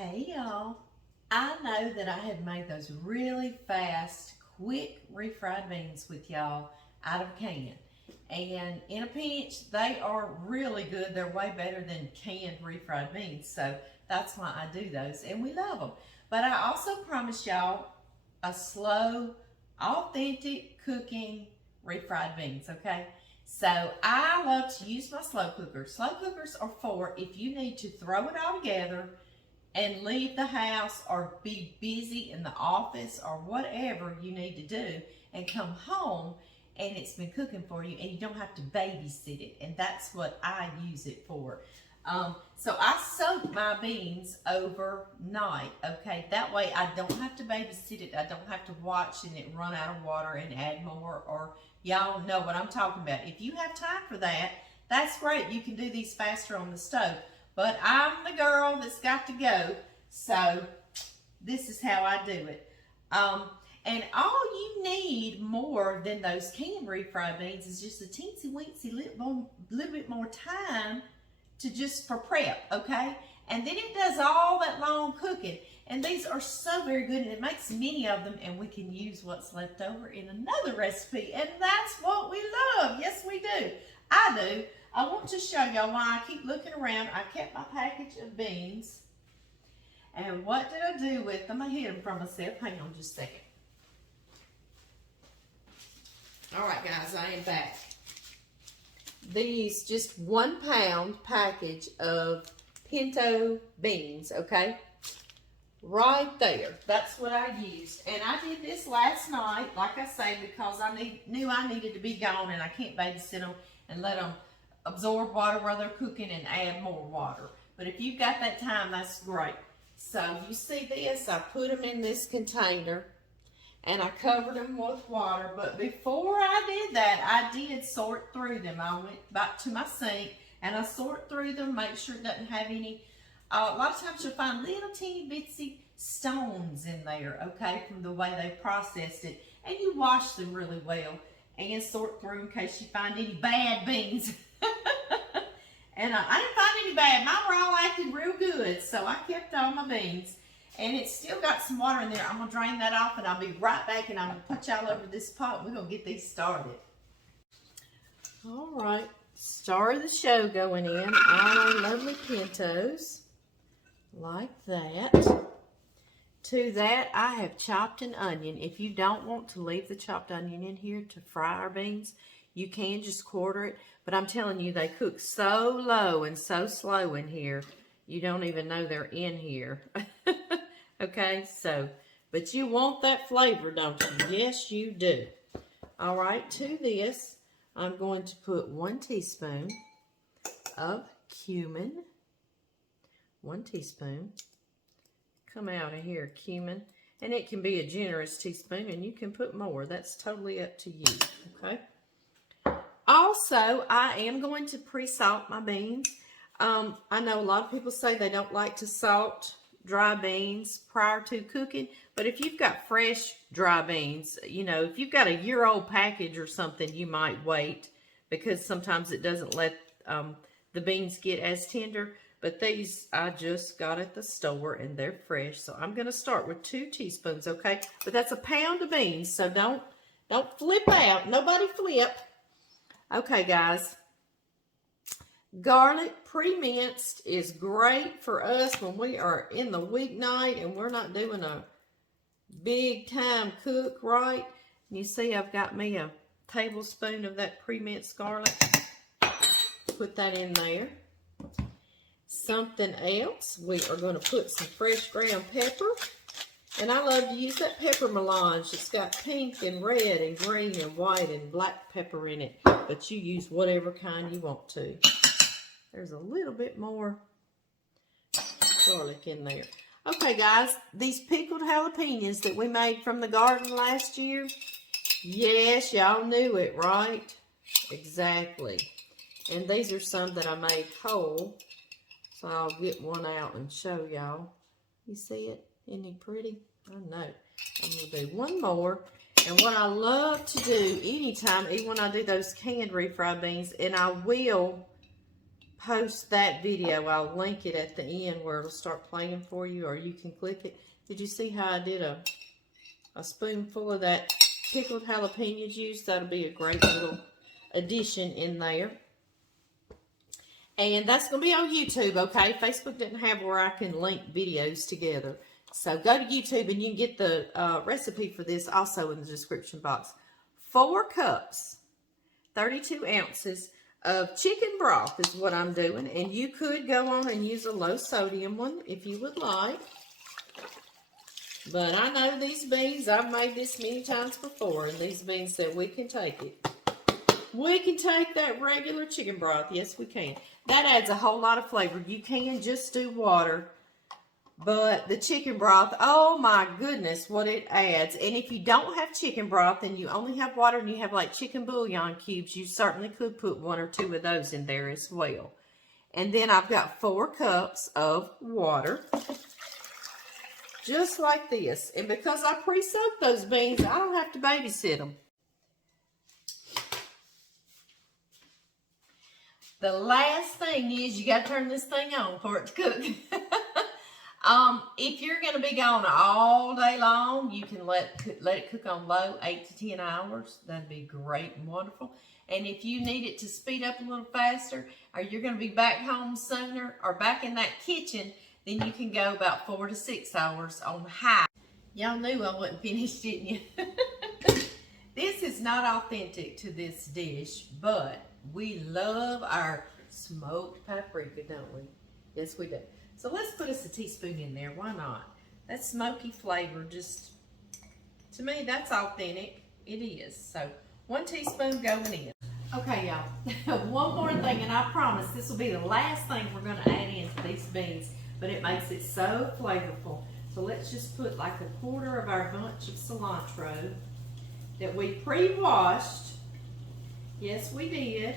Hey y'all, I know that I have made those really fast, quick refried beans with y'all out of a can. And in a pinch, they are really good. They're way better than canned refried beans. So that's why I do those and we love them. But I also promise y'all a slow, authentic cooking refried beans, okay? So I love to use my slow cooker. Slow cookers are for if you need to throw it all together and leave the house or be busy in the office or whatever you need to do and come home and it's been cooking for you and you don't have to babysit it. And that's what I use it for. So I soak my beans overnight, okay? That way I don't have to babysit it. I don't have to watch and it run out of water and add more, or y'all know what I'm talking about. If you have time for that, that's great. You can do these faster on the stove. But I'm the girl that's got to go, so this is how I do it. And all you need more than those canned refried beans is just a teensy-weensy little bit more time for prep, okay? And then it does all that long cooking. And these are so very good, and it makes many of them, and we can use what's left over in another recipe. And that's what we love. Yes, we do. I do. I want to show y'all why I keep looking around. I kept my package of beans. And what did I do with them? I hid them from myself. Hang on just a second. All right, guys, I am back. These just 1 pound package of Pinto Beans, okay? Right there. That's what I used. And I did this last night, like I say, because I knew I needed to be gone and I can't babysit them and let them absorb water while they're cooking and add more water. But if you've got that time, that's great. So you see this, I put them in this container and I covered them with water. But before I did that, I did sort through them. I went back to my sink and I sort through them, make sure it doesn't have any. A lot of times you'll find little teeny bitsy stones in there, okay, from the way they processed it. And you wash them really well and sort through in case you find any bad beans. And I didn't find any bad. Mine were all acting real good, so I kept all my beans. And it's still got some water in there. I'm going to drain that off, and I'll be right back, and I'm going to put y'all over this pot. We're going to get these started. All right, star of the show going in. Our lovely pintos, like that. To that, I have chopped an onion. If you don't want to leave the chopped onion in here to fry our beans, you can just quarter it. But I'm telling you, they cook so low and so slow in here, you don't even know they're in here. Okay, so, but you want that flavor, don't you? Yes, you do. All right, to this, I'm going to put 1 teaspoon of cumin. 1 teaspoon. Come out of here, cumin. And it can be a generous teaspoon, and you can put more. That's totally up to you, okay? Also, I am going to pre-salt my beans. I know a lot of people say they don't like to salt dry beans prior to cooking, but if you've got fresh dry beans, you know, if you've got a year-old package or something, you might wait because sometimes it doesn't let the beans get as tender. But these I just got at the store and they're fresh, so I'm going to start with 2 teaspoons, okay? But that's a pound of beans, so don't flip out. Nobody flip. Okay, guys. Garlic pre-minced is great for us when we are in the weeknight and we're not doing a big time cook, right? And you see I've got me a tablespoon of that pre-minced garlic. Put that in there. Something else, we are going to put some fresh ground pepper. And I love to use that pepper melange. It's got pink and red and green and white and black pepper in it. But you use whatever kind you want to. There's a little bit more garlic in there. Okay, guys, these pickled jalapenos that we made from the garden last year. Yes, y'all knew it, right? Exactly. And these are some that I made whole. So I'll get one out and show y'all. You see it? Isn't he pretty? I know. I'm going to do one more. And what I love to do anytime, even when I do those canned refried beans, and I will post that video, I'll link it at the end where it'll start playing for you, or you can click it. Did you see how I did a spoonful of that pickled jalapeno juice? That'll be a great little addition in there. And that's going to be on YouTube, okay? Facebook doesn't have where I can link videos together. So go to YouTube and you can get the recipe for this also in the description box. 4 cups, 32 ounces of chicken broth is what I'm doing. And you could go on and use a low sodium one if you would like. But I know these beans, I've made this many times before, and these beans said we can take it. We can take that regular chicken broth. Yes, we can. That adds a whole lot of flavor. You can just do water, but the chicken broth, oh my goodness, what it adds. And if you don't have chicken broth and you only have water and you have like chicken bouillon cubes, you certainly could put 1 or 2 of those in there as well. And then I've got 4 cups of water, just like this. And because I pre-soaked those beans, I don't have to babysit them. The last thing is you got to turn this thing on for it to cook. If you're going to be gone all day long, you can let it cook on low, 8 to 10 hours. That'd be great and wonderful. And if you need it to speed up a little faster, or you're going to be back home sooner or back in that kitchen, then you can go about 4 to 6 hours on high. Y'all knew I wasn't finished, didn't you? This is not authentic to this dish, but we love our smoked paprika, don't we? Yes, we do. So let's put us a teaspoon in there. Why not? That smoky flavor, just, to me, that's authentic. It is. So 1 teaspoon going in. Okay, y'all. One more thing, and I promise this will be the last thing we're going to add into these beans, but it makes it so flavorful. So let's just put like 1/4 of our bunch of cilantro that we pre-washed. Yes, we did.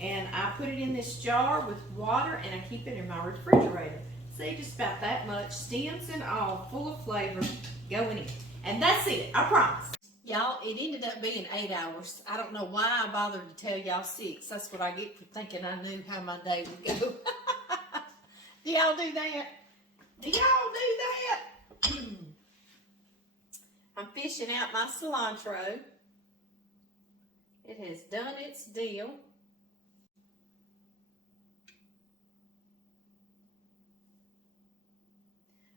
And I put it in this jar with water, and I keep it in my refrigerator. See, just about that much, stems and all, full of flavor, going in. And that's it, I promise. Y'all, it ended up being 8 hours. I don't know why I bothered to tell y'all 6. That's what I get for thinking I knew how my day would go. Do y'all do that? Do y'all do that? I'm fishing out my cilantro. It has done its deal.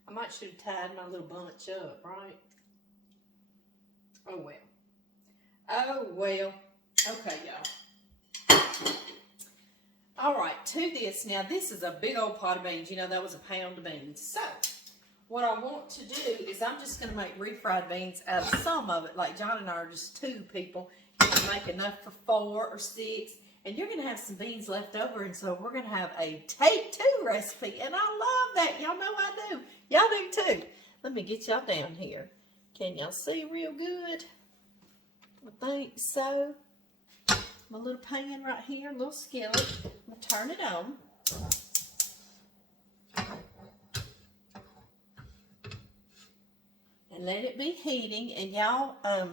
I might should have tied my little bunch up, right? Oh well. Oh well. Okay, y'all. All right, to this. Now, this is a big old pot of beans. You know, that was a pound of beans. So, what I want to do is I'm just going to make refried beans out of some of it. Like John and I are just 2 people. You can make enough for 4 or 6. And you're going to have some beans left over. And so we're going to have a take 2 recipe. And I love that. Y'all know I do. Y'all do too. Let me get y'all down here. Can y'all see real good? I think so. My little pan right here, little skillet. I'm going to turn it on. And let it be heating. And y'all, I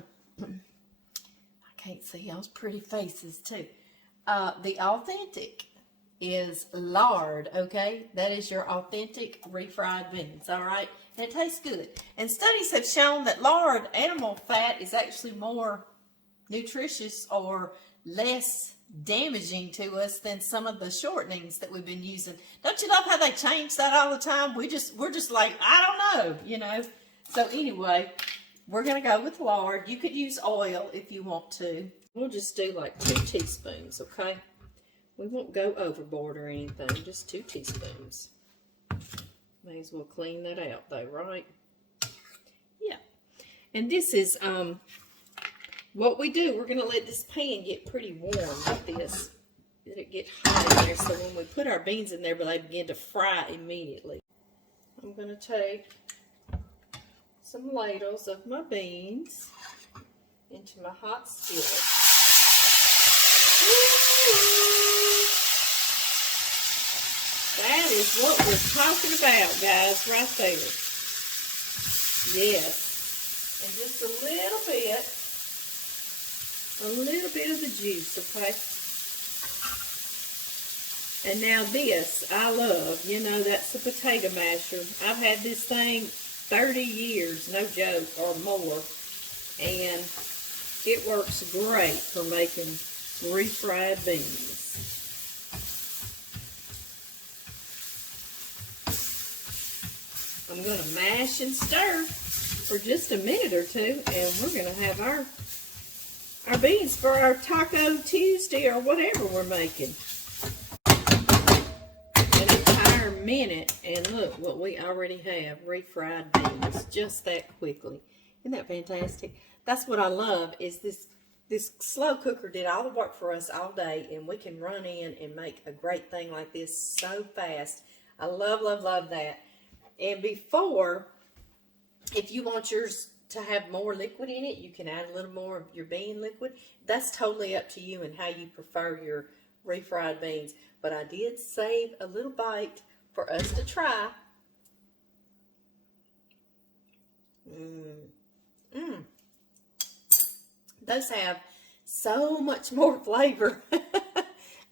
can't see y'all's pretty faces too. The authentic is lard, okay? That is your authentic refried beans, all right? And it tastes good. And studies have shown that lard, animal fat, is actually more nutritious or less damaging to us than some of the shortenings that we've been using. Don't you love how they change that all the time? We're just like, I don't know, you know? So anyway, we're going to go with lard. You could use oil if you want to. We'll just do like 2 teaspoons, okay? We won't go overboard or anything, just 2 teaspoons. May as well clean that out though, right? Yeah. And this is what we do. We're going to let this pan get pretty warm like this. Let it get hot in there so when we put our beans in there, they begin to fry immediately. I'm going to take some ladles of my beans into my hot skillet. That is what we're talking about, guys, right there. Yes. And just a little bit of the juice, okay? And now this, I love. You know, that's a potato masher. I've had this thing 30 years, no joke, or more. And it works great for making refried beans. I'm going to mash and stir for just a minute or two, and we're going to have our beans for our Taco Tuesday or whatever we're making. An entire minute, and look what we already have, refried beans, just that quickly. Isn't that fantastic? That's what I love, is this slow cooker did all the work for us all day, and we can run in and make a great thing like this so fast. I love, love, love that. And before, if you want yours to have more liquid in it, you can add a little more of your bean liquid. That's totally up to you and how you prefer your refried beans. But I did save a little bite for us to try. Those have so much more flavor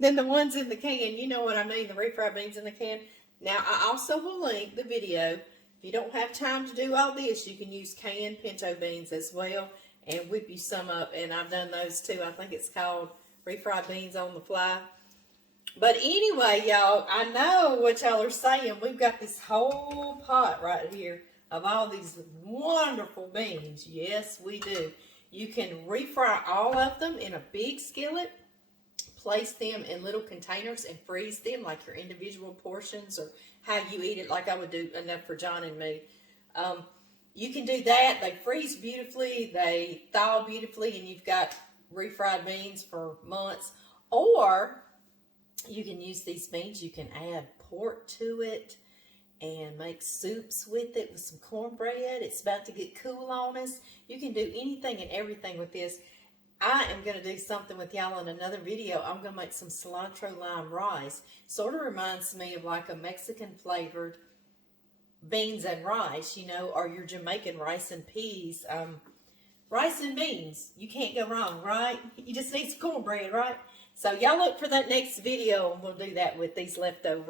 than the ones in the can. You know what I mean, the refried beans in the can. Now, I also will link the video. If you don't have time to do all this, you can use canned pinto beans as well and whip you some up. And I've done those too. I think it's called refried beans on the fly. But anyway, y'all, I know what y'all are saying. We've got this whole pot right here of all these wonderful beans. Yes, we do. You can refry all of them in a big skillet. Place them in little containers and freeze them like your individual portions or how you eat it, like I would do enough for John and me. You can do that. They freeze beautifully. They thaw beautifully, and you've got refried beans for months. Or you can use these beans. You can add pork to it and make soups with it with some cornbread. It's about to get cool on us. You can do anything and everything with this. I am going to do something with y'all in another video. I'm going to make some cilantro lime rice. Sort of reminds me of like a Mexican flavored beans and rice, you know, or your Jamaican rice and peas. Rice and beans. You can't go wrong, right? You just need some cornbread, right? So y'all look for that next video, and we'll do that with these leftovers.